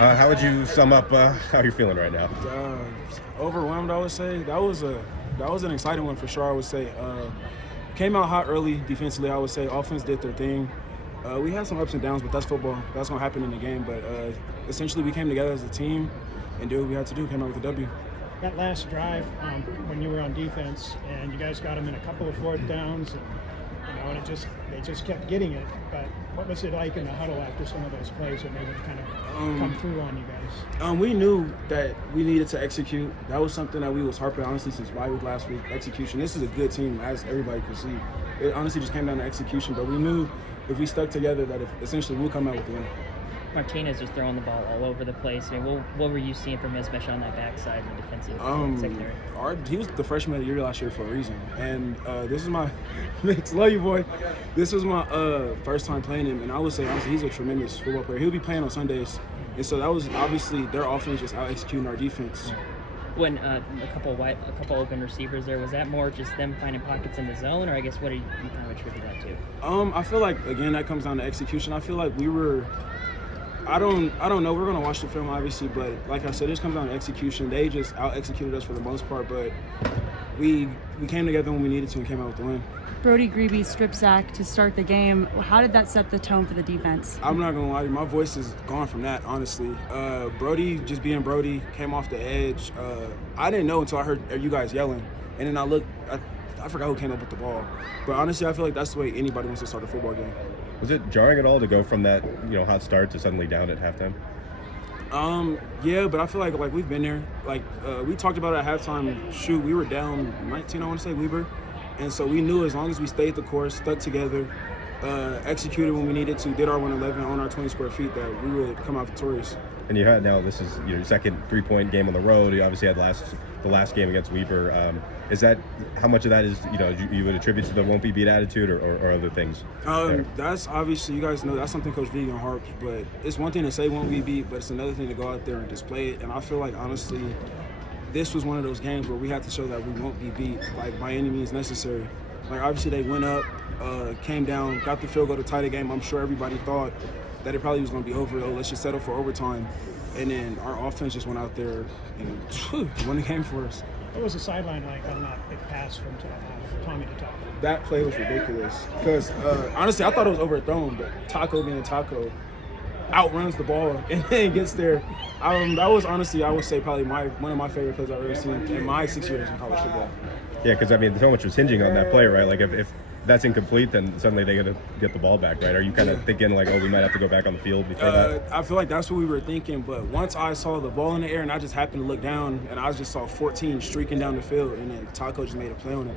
How would you sum up how you're feeling right now? Overwhelmed, I would say. That was an exciting one for sure. I would say came out hot early defensively. I would say offense did their thing. We had some ups and downs, but that's football. That's gonna happen in the game. But essentially, we came together as a team and did what we had to do. Came out with a W. That last drive when you were on defense and you guys got them in a couple of fourth downs, and they just kept getting it. But what was it like in the huddle after some of those plays when they would kind of come through on you guys? We knew that we needed to execute. That was something that we was harping honestly since bye week last week. Execution. This is a good team, as everybody could see. It honestly just came down to execution. But we knew if we stuck together that essentially we'll come out with the win. Martinez was throwing the ball all over the place. I mean, what were you seeing from him, especially on that backside in the defensive secondary? He was the freshman of the year last year for a reason. And this is my love you, boy. This was my first time playing him, and I would say honestly he's a tremendous football player. He'll be playing on Sundays, and so that was obviously their offense just out executing our defense. When a couple open receivers there, was that more just them finding pockets in the zone, or I guess what do you kind of attribute that to? I feel like again that comes down to execution. I feel like we were. I don't know. We're gonna watch the film obviously, but like I said, it just comes down to execution. They just out executed us for the most part, but we came together when we needed to and came out with the win. Brody Greeby's strip sack to start the game. How did that set the tone for the defense? I'm not gonna lie to you, my voice is gone from that, honestly. Brody, just being Brody, came off the edge. I didn't know until I heard you guys yelling, and then I looked. I forgot who came up with the ball, but honestly, I feel like that's the way anybody wants to start a football game. Was it jarring at all to go from that hot start to suddenly down at halftime? Yeah, but I feel like we've been there. We talked about it at halftime. Shoot, we were down 19, I want to say, Weber. And so we knew as long as we stayed the course, stuck together, executed when we needed to, did our 111 on our 20 square feet, that we would come out victorious. And you had this is your second 3-point game on the road. You obviously had the last game against Weber. Is that how much of that is you would attribute to the won't be beat attitude or other things? That's obviously, you guys know that's something Coach Vegan harps, but it's one thing to say won't be beat, but it's another thing to go out there and display it. And I feel like honestly, this was one of those games where we had to show that we won't be beat by any means necessary. Obviously they went up, came down, got the field goal to tie the game. I'm sure everybody thought that it probably was going to be over, though. Let's just settle for overtime. And then our offense just went out there and won the game for us. What was the sideline like on that big pass from Tommy to Taco? That play was ridiculous because honestly, I thought it was overthrown, but Taco being Taco outruns the ball and then gets there. That was honestly, I would say, probably one of my favorite plays I've ever seen in my 6 years in college football. Yeah, because so much was hinging on that play, right? If that's incomplete, then suddenly they're going to get the ball back, right? Are you kind of thinking we might have to go back on the field before that? I feel like that's what we were thinking, but once I saw the ball in the air and I just happened to look down and I just saw 14 streaking down the field, and then Taco just made a play on it.